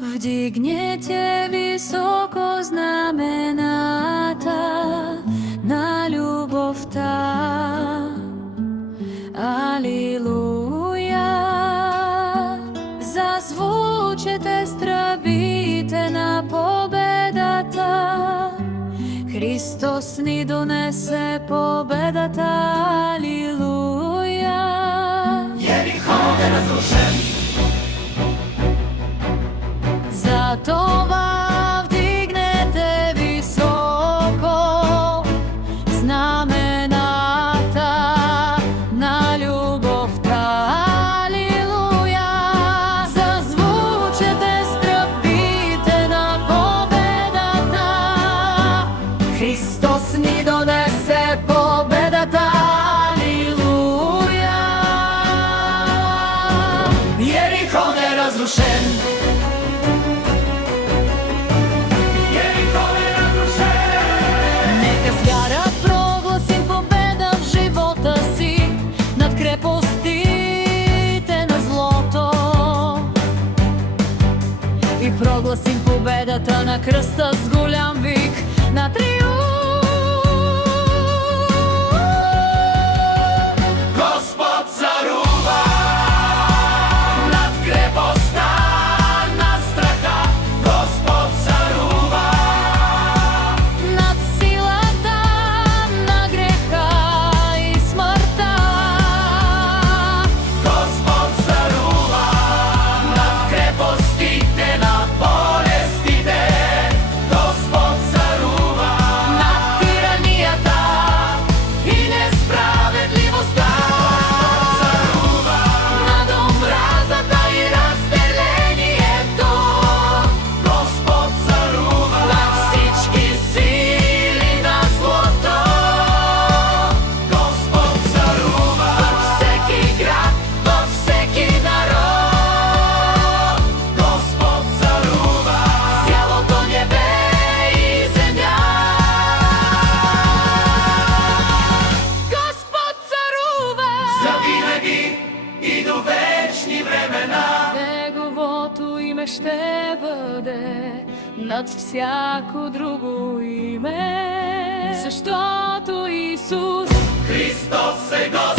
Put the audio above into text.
Вдигнете високо знамената на љубовта. Алилуја. Зазвучете стръбите на победата. Христос ни донесе победата. Алилуја. Јерихон е разрушен. Затова вдигнете високо знамената на љубовта. Алилуја. Зазвучете стръбите на победата. Христос ни донесе победата. Алилуја. Јерихон е разрушен. И прогласим победата на крста с голям вик на триумф. Господ царува над крепостта на страха. Господ царува над силата на греха и смртта. Господ царува над крепостите на болестите. Господ царува над тиранијата и несправедливоста. Господ царува над омразата и разделението. Господ царува над всички сили на злото. Господ царува Във всеки град, във всеки народ. Господ царува Цялото небе и земја. Господ царува завинаги и до вечни времена. Неговото име ще бъде над всяко друго име, защото Исус Христос е Господ.